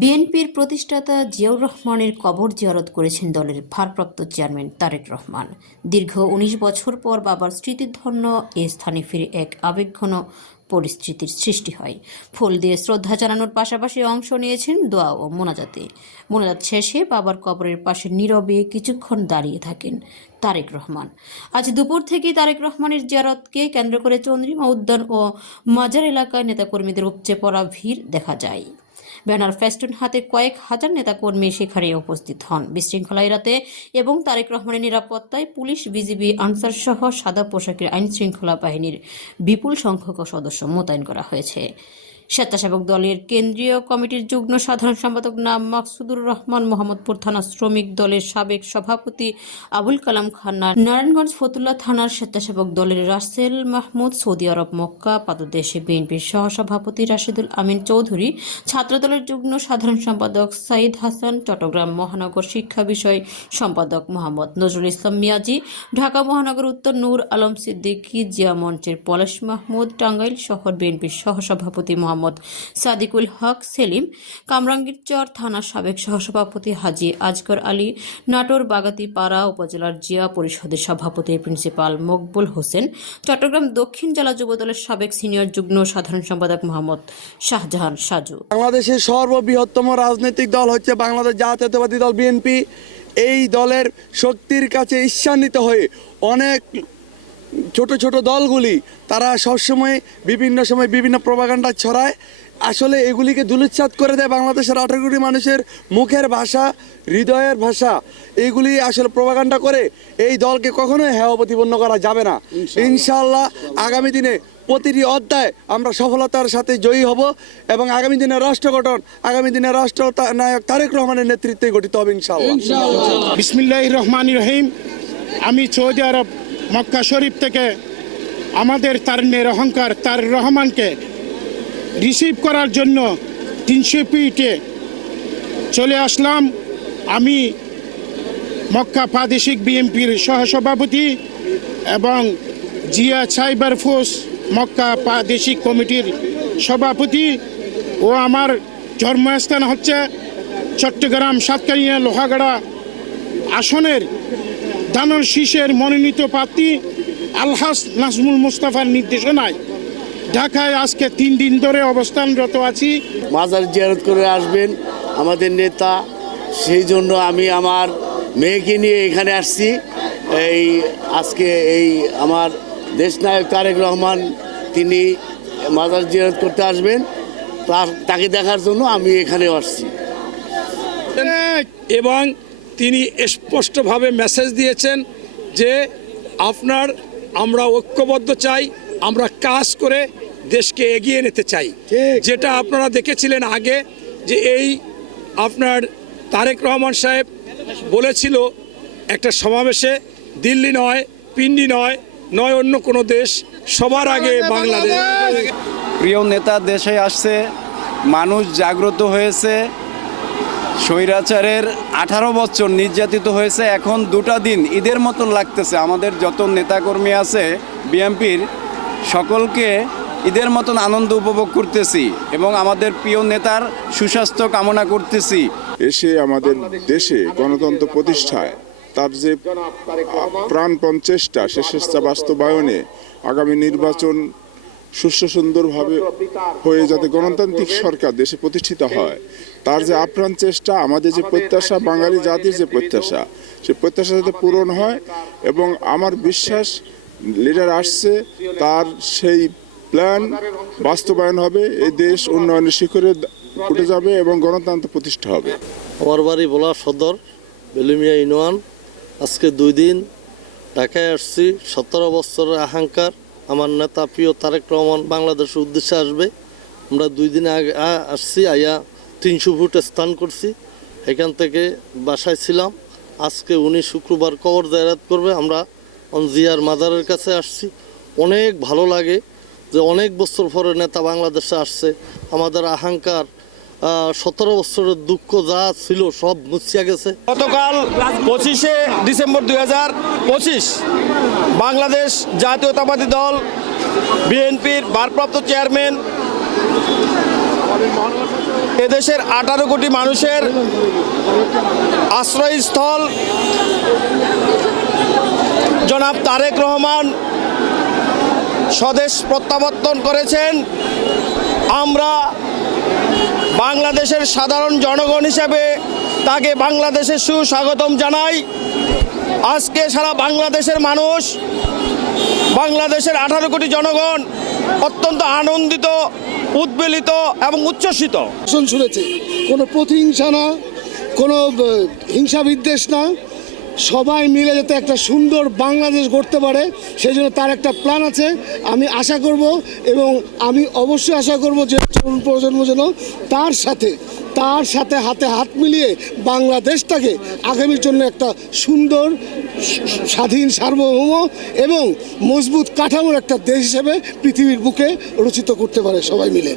বিএনপির প্রতিষ্ঠাতা জিয়াউর রহমানের কবর জিয়ারত করেছেন দলের ভারপ্রাপ্ত চেয়ারম্যান তারেক রহমান। দীর্ঘ উনিশ বছর পর বাবার স্মৃতিধন্য এ স্থানে ফিরে এক আবেগঘন পরিস্থিতির সৃষ্টি হয়। ফুল দিয়ে শ্রদ্ধা জানানোর পাশাপাশি অংশ নিয়েছেন দোয়া ও মোনাজাতে। মোনাজাত শেষে বাবার কবরের পাশে নীরবে কিছুক্ষণ দাঁড়িয়ে থাকেন তারেক রহমান। আজ দুপুর থেকেই তারেক রহমানের জিয়ারতকে কেন্দ্র করে চন্দ্রিমা উদ্যান ও মাজার এলাকায় নেতাকর্মীদের উপচে পড়া ভিড় দেখা যায়। ব্যানার ফেস্টুন হাতে কয়েক হাজার নেতাকর্মী সেখানে উপস্থিত হন। বিশৃঙ্খলা এড়াতে এবং তারেক রহমানের নিরাপত্তায় পুলিশ, বিজিবি, আনসার সহ সাদা পোশাকের আইন শৃঙ্খলা বাহিনীর বিপুল সংখ্যক সদস্য মোতায়েন করা হয়েছে। স্বেচ্ছাসেবক দলের কেন্দ্রীয় কমিটির যুগ্ম সাধারণ সম্পাদক নাম মাকসুদুর রহমান, মোহাম্মদপুর থানা শ্রমিক দলের সাবেক সভাপতি আবুল কালাম খান্না নারায়ণগঞ্জ ফতুল্লা থানার স্বেচ্ছাসেবক দলের Rasel Mahmud, Saudi Arab Mecca পাদদেশে বিএনপির সহসভাপতি রাশিদুল আমিন চৌধুরী, ছাত্রদলের যুগ্ম সাধারণ সম্পাদক সাইদ হাসান, চট্টগ্রাম মহানগর শিক্ষা বিষয় সম্পাদক মোহাম্মদ নজরুল ইসলাম মিয়াজি, ঢাকা মহানগর উত্তর নূর আলম সিদ্দিকী, জিয়া মঞ্চের পলাশ মাহমুদ, টাঙ্গাইল শহর বিএনপির সহসভাপতি মোহাম্মদ সাদিকুল হক সেলিম কামরাঙ্গীরচর থানার সাবেক সহসভাপতি হাজি আজগর আলী, নাটোর বাগাতিপাড়া উপজেলার জিয়া পরিষদের সভাপতি প্রিন্সিপাল মকবুল হোসেন, চট্টগ্রাম দক্ষিণ জেলা যুবদলের সাবেক সিনিয়র যুগ্ম সাধারণ সম্পাদক মোহাম্মদ শাহজাহান সাজু। বাংলাদেশের সর্ববৃহত্তম রাজনৈতিক দল হচ্ছে বাংলাদেশ জাতীয়তাবাদী দল বিএনপি। এই দলের শক্তির কাছে ঈর্ষান্বিত হয়ে অনেক ছোট ছোট দলগুলি তারা সবসময় বিভিন্ন সময় বিভিন্ন প্রভাকাণ্ডা ছড়ায়। আসলে এগুলিকে দুলিচ্ছাদ করে দেয় বাংলাদেশের আঠারো কোটি মানুষের মুখের ভাষা হৃদয়ের ভাষা। এইগুলি আসলে প্রভাকাণ্ডা করে এই দলকে কখনোই হেয় প্রতিপন্ন করা যাবে না। ইনশাল্লাহ আগামী দিনে প্রতিটি অধ্যায় আমরা সফলতার সাথে জয়ী হব এবং আগামী দিনের রাষ্ট্র গঠন আগামী দিনের রাষ্ট্র নায়ক তারেক রহমানের নেতৃত্বে গঠিত হবে ইনশাআল্লাহ। বিসমিল্লাহ রহমান রহিম। আমি সৌদি আরব মক্কা শরীফ থেকে আমাদের তারুণ্যের অহংকার, তার রহমানকে রিসিভ করার জন্য তিনশো ফিটে চলে আসলাম। আমি মক্কা প্রাদেশিক বিএনপির সহসভাপতি এবং জিয়া সাইবার ফোর্স মক্কা প্রাদেশিক কমিটির সভাপতি ও আমার জন্মস্থান হচ্ছে চট্টগ্রাম সাতকানিয়া লোহাগড়া আসনের দানর শীষের মনোনীত প্রার্থী আলহাস নাজমুল মুস্তাফার নির্দেশনায় ঢাকায় আজকে তিন দিন ধরে অবস্থানরত আছি। মাজার জিয়ারত করে আসবেন আমাদের নেতা। সেই জন্য আমি আমার মেয়েকে নিয়ে এখানে আসছি। এই আজকে এই আমার দেশনায়ক তারেক রহমান তিনি মাজার জিয়ারত করতে আসবেন। তার তাকে দেখার জন্য আমি এখানে আসছি। এবং তিনি স্পষ্টভাবে মেসেজ দিয়েছেন যে আপনার আমরা ঐক্যবদ্ধ চাই আমরা কাজ করে দেশকে এগিয়ে নিতে চাই। যেটা আপনারা দেখেছিলেন আগে যে এই আপনার তারেক রহমান সাহেব বলেছিল একটা সমাবেশে দিল্লি নয় পিন্ডি নয় নয় অন্য কোনো দেশ সবার আগে বাংলাদেশ। প্রিয় নেতা দেশে আসছে মানুষ জাগ্রত হয়েছে স্বৈরাচারের আঠারো বছর নির্যাতিত হয়েছে। এখন দুটা দিন ঈদের মতন লাগতেছে। আমাদের যত নেতাকর্মী আছে বিএমপির সকলকে ঈদের মতন আনন্দ উপভোগ করতেছি এবং আমাদের প্রিয় নেতার সুস্বাস্থ্য কামনা করতেছি। এসে আমাদের দেশে গণতন্ত্র প্রতিষ্ঠায় তার যে প্রাণপণ চেষ্টা সে চেষ্টা বাস্তবায়নে আগামী নির্বাচন সুষ্ঠু সুন্দরভাবে হয়ে যাতে গণতান্ত্রিক সরকার দেশে প্রতিষ্ঠিত হয়। তার যে আপ্রাণ চেষ্টা, আমাদের যে প্রত্যাশা, বাঙালি জাতির যে প্রত্যাশা, সে প্রত্যাশা যাতে পূরণ হয় এবং আমার বিশ্বাস লিডার আসছে, তার সেই প্ল্যান বাস্তবায়ন হবে, এই দেশ উন্নয়নের শিখরে উঠে যাবে এবং গণতন্ত্র প্রতিষ্ঠা হবে। আমার বাড়ি ভোলা সদর, বেলুমিয়া ইউনিয়ন। আজকে দুই দিন ঢাকায় আসছি, সতেরো বছরের আহাঙ্কার। আমার নেতা প্রিয় তারেক রহমান বাংলাদেশের উদ্দেশ্যে আসবে। আমরা দুই দিন আগে আসছি আইয়া তিনশো ফুট স্থান করছি। এখান থেকে বাসায় ছিলাম। আজকে উনি শুক্রবার কবর জায়রাত করবে। আমরা জিয়ার মাদারের কাছে আসছি। অনেক ভালো লাগে যে অনেক বছর পরে নেতা বাংলাদেশে আসছে। আমাদের আহাঙ্কার সতেরো বছরের দুঃখ যা ছিল সব মুছিয়া গেছে। গতকাল পঁচিশে ডিসেম্বর দুই হাজার পঁচিশ বাংলাদেশ জাতীয়তাবাদী দল, বিএনপির ভারপ্রাপ্ত চেয়ারম্যান, এদেশের আঠারো কোটি মানুষের আশ্রয়স্থল, জনাব তারেক রহমান স্বদেশ প্রত্যাবর্তন করেছেন। আমরা বাংলাদেশের সাধারণ জনগণ হিসেবে তাকে বাংলাদেশে সুস্বাগতম জানাই। আজকে সারা বাংলাদেশের মানুষ, বাংলাদেশের আঠারো কোটি জনগণ অত্যন্ত আনন্দিত, উদ্বেলিত এবং উচ্ছ্বসিত। শুনেছি, কোনো প্রতিহিংসা না, কোনো হিংসা বিদ্বেষ না। সবাই মিলে যাতে একটা সুন্দর বাংলাদেশ গড়তে পারে, সেই জন্য তার একটা প্ল্যান আছে। আমি আশা করব এবং আমি অবশ্যই আশা করব যে তরুণ প্রজন্ম যেন তার সাথে তার সাথে হাতে হাত মিলিয়ে বাংলাদেশটাকে আগামীর জন্য একটা সুন্দর, স্বাধীন, সার্বভৌম এবং মজবুত কাঠামোর একটা দেশ হিসেবে পৃথিবীর বুকে রচিত করতে পারে সবাই মিলে।